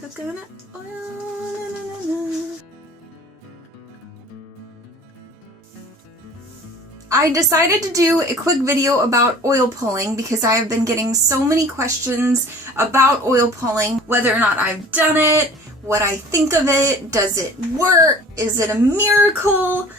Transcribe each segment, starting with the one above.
Coconut oil. Na, na, na, na. I decided to do a quick video about oil pulling because I have been getting so many questions about oil pulling, whether or not I've done it, what I think of it, does it work, is it a miracle?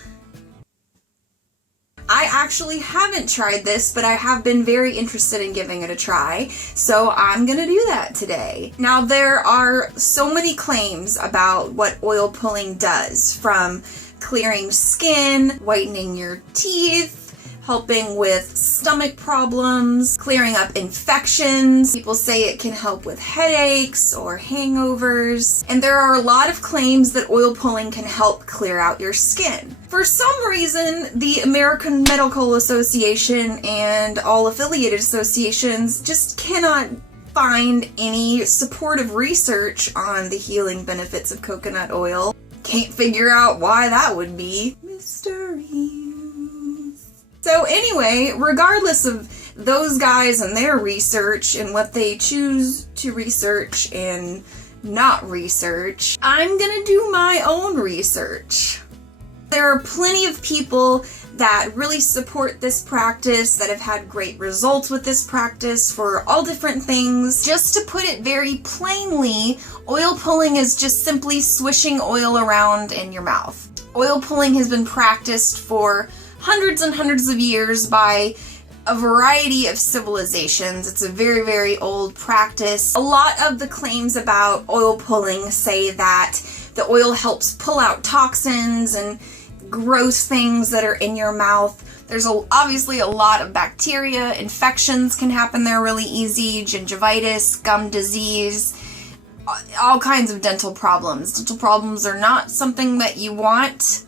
I actually haven't tried this, but I have been very interested in giving it a try, so I'm gonna do that today. Now, there are so many claims about what oil pulling does, from clearing skin, whitening your teeth, helping with stomach problems, clearing up infections. People say it can help with headaches or hangovers. And there are a lot of claims that oil pulling can help clear out your skin. For some reason, the American Medical Association and all affiliated associations just cannot find any supportive research on the healing benefits of coconut oil. Can't figure out why that would be. Mysteries. So anyway, regardless of those guys and their research and what they choose to research and not research, I'm gonna do my own research. There are plenty of people that really support this practice, that have had great results with this practice for all different things. Just to put it very plainly, oil pulling is just simply swishing oil around in your mouth. Oil pulling has been practiced for hundreds and hundreds of years by a variety of civilizations. It's a very, very old practice. A lot of the claims about oil pulling say that the oil helps pull out toxins and gross things that are in your mouth. There's obviously a lot of bacteria. Infections can happen there really easy. Gingivitis, gum disease, all kinds of dental problems. Dental problems are not something that you want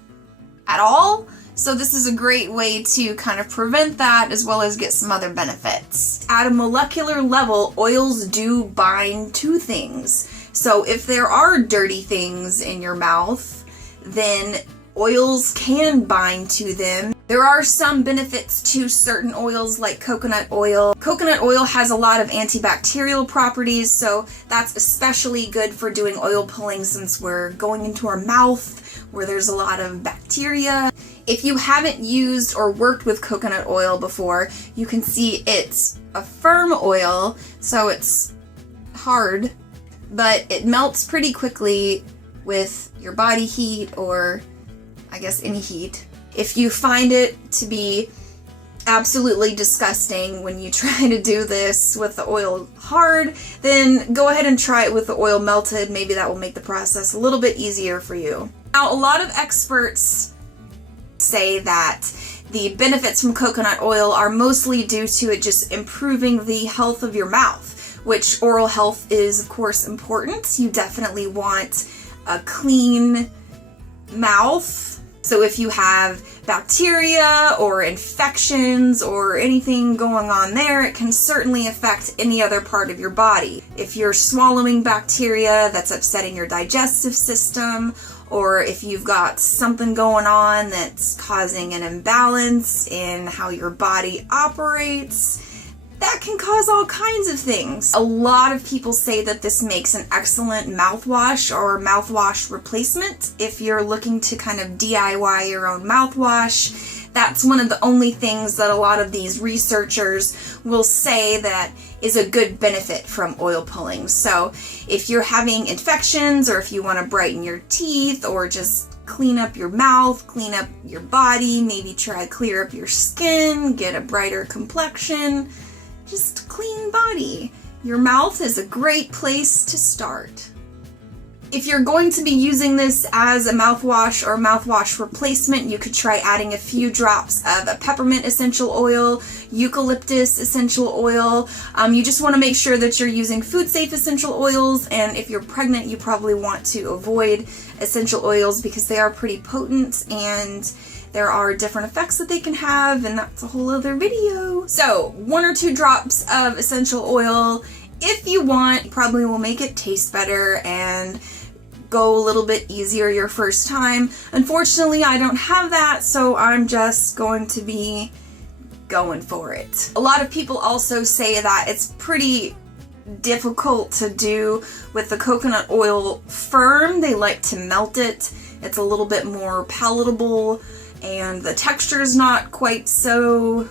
at all. So this is a great way to kind of prevent that, as well as get some other benefits. At a molecular level, oils do bind to things. So if there are dirty things in your mouth, then oils can bind to them. There are some benefits to certain oils like coconut oil. Coconut oil has a lot of antibacterial properties, so that's especially good for doing oil pulling since we're going into our mouth where there's a lot of bacteria. If you haven't used or worked with coconut oil before, you can see it's a firm oil, so it's hard, but it melts pretty quickly with your body heat, or I guess any heat. If you find it to be absolutely disgusting when you try to do this with the oil hard, then go ahead and try it with the oil melted. Maybe that will make the process a little bit easier for you. Now, a lot of experts say that the benefits from coconut oil are mostly due to it just improving the health of your mouth, which oral health is, of course, important. You definitely want a clean mouth. So if you have bacteria or infections or anything going on there, it can certainly affect any other part of your body. If you're swallowing bacteria, that's upsetting your digestive system, or if you've got something going on that's causing an imbalance in how your body operates, that can cause all kinds of things. A lot of people say that this makes an excellent mouthwash or mouthwash replacement. If you're looking to kind of DIY your own mouthwash, that's one of the only things that a lot of these researchers will say that is a good benefit from oil pulling. So if you're having infections, or if you want to brighten your teeth, or just clean up your mouth, clean up your body, maybe try clear up your skin, get a brighter complexion, just clean body, your mouth is a great place to start. If you're going to be using this as a mouthwash or mouthwash replacement, you could try adding a few drops of a peppermint essential oil, eucalyptus essential oil. You just want to make sure that you're using food-safe essential oils, and if you're pregnant, you probably want to avoid essential oils because they are pretty potent and there are different effects that they can have, and that's a whole other video. So 1 or 2 drops of essential oil. If you want, probably will make it taste better and go a little bit easier your first time. Unfortunately, I don't have that, so I'm just going to be going for it. A lot of people also say that it's pretty difficult to do with the coconut oil firm. They like to melt it. It's a little bit more palatable, and the texture is not quite so,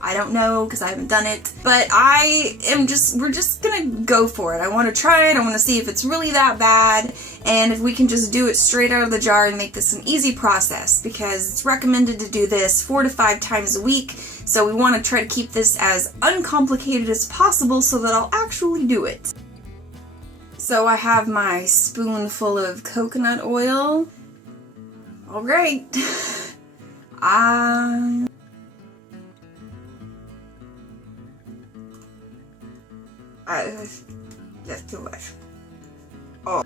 I don't know, because I haven't done it, but we're just gonna go for it. I want to try it. I want to see if it's really that bad, and if we can just do it straight out of the jar and make this an easy process, because it's recommended to do this 4 to 5 times a week, so we want to try to keep this as uncomplicated as possible so that I'll actually do it. So I have my spoonful of coconut oil. Alright. That's too much. Oh.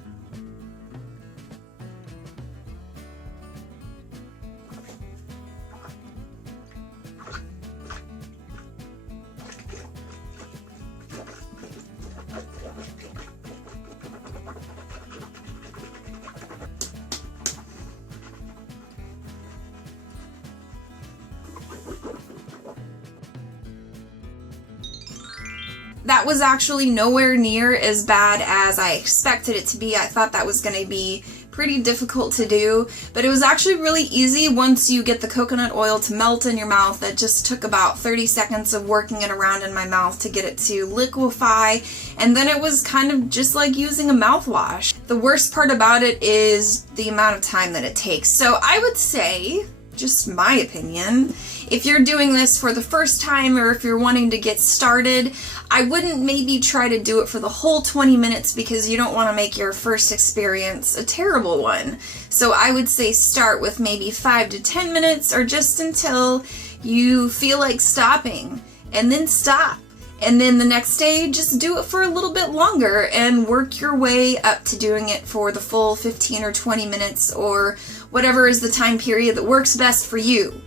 That was actually nowhere near as bad as I expected it to be. I thought that was going to be pretty difficult to do, but it was actually really easy once you get the coconut oil to melt in your mouth. It just took about 30 seconds of working it around in my mouth to get it to liquefy, and then it was kind of just like using a mouthwash. The worst part about it is the amount of time that it takes. So I would say, just my opinion, if you're doing this for the first time or if you're wanting to get started, I wouldn't maybe try to do it for the whole 20 minutes because you don't want to make your first experience a terrible one. So I would say start with maybe 5 to 10 minutes or just until you feel like stopping, and then stop. And then the next day, just do it for a little bit longer and work your way up to doing it for the full 15 or 20 minutes or whatever is the time period that works best for you.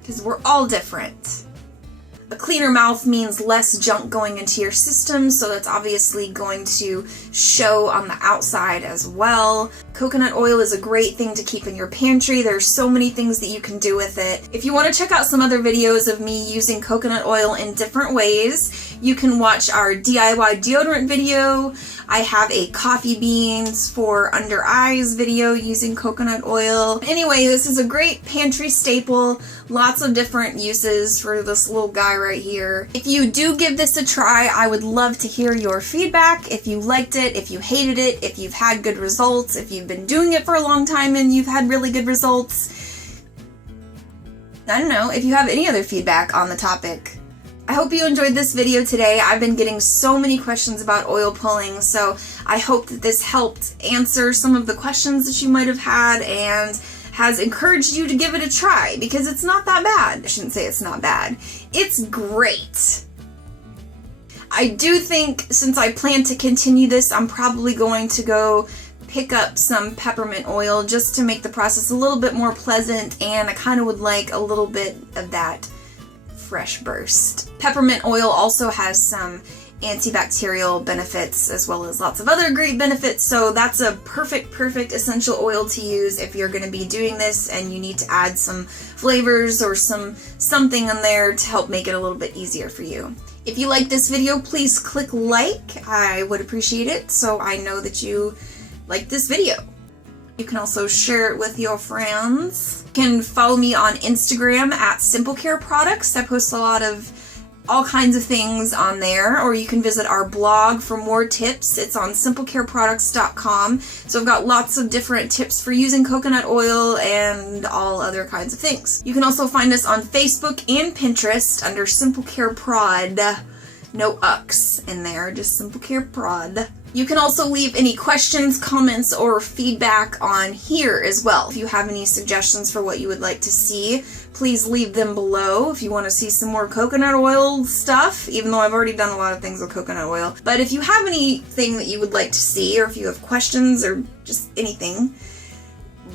Because we're all different. A cleaner mouth means less junk going into your system, so that's obviously going to show on the outside as well. Coconut oil is a great thing to keep in your pantry. There's so many things that you can do with it. If you want to check out some other videos of me using coconut oil in different ways, you can watch our DIY deodorant video. I have a coffee beans for under eyes video using coconut oil. Anyway, this is a great pantry staple. Lots of different uses for this little guy right here. If you do give this a try, I would love to hear your feedback. If you liked it, if you hated it, if you've had good results, if you've been doing it for a long time and you've had really good results. I don't know, if you have any other feedback on the topic. I hope you enjoyed this video today. I've been getting so many questions about oil pulling, so I hope that this helped answer some of the questions that you might have had and has encouraged you to give it a try, because it's not that bad. I shouldn't say it's not bad. It's great. I do think, since I plan to continue this, I'm probably going to go pick up some peppermint oil just to make the process a little bit more pleasant, and I kind of would like a little bit of that fresh burst. Peppermint oil also has some antibacterial benefits as well as lots of other great benefits, so that's a perfect essential oil to use if you're going to be doing this and you need to add some flavors or something in there to help make it a little bit easier for you. If you like this video, please click like. I would appreciate it so I know that you like this video. You can also share it with your friends. You can follow me on Instagram at Simple Care Products. I post a lot of all kinds of things on there, or you can visit our blog for more tips. It's on simplecareproducts.com. So I've got lots of different tips for using coconut oil and all other kinds of things. You can also find us on Facebook and Pinterest under Simple Care Prod. No ucks in there, just Simple Care Prod. You can also leave any questions, comments, or feedback on here as well. If you have any suggestions for what you would like to see, please leave them below. If you want to see some more coconut oil stuff, even though I've already done a lot of things with coconut oil. But if you have anything that you would like to see, or if you have questions or just anything,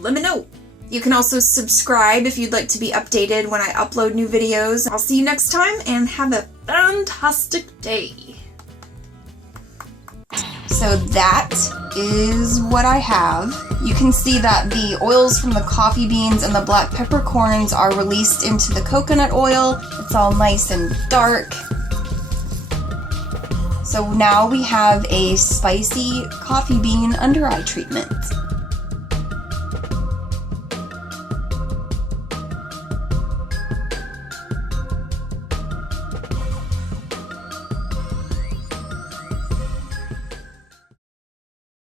let me know. You can also subscribe if you'd like to be updated when I upload new videos. I'll see you next time, and have a fantastic day. So that is what I have. You can see that the oils from the coffee beans and the black peppercorns are released into the coconut oil. It's all nice and dark. So now we have a spicy coffee bean under eye treatment.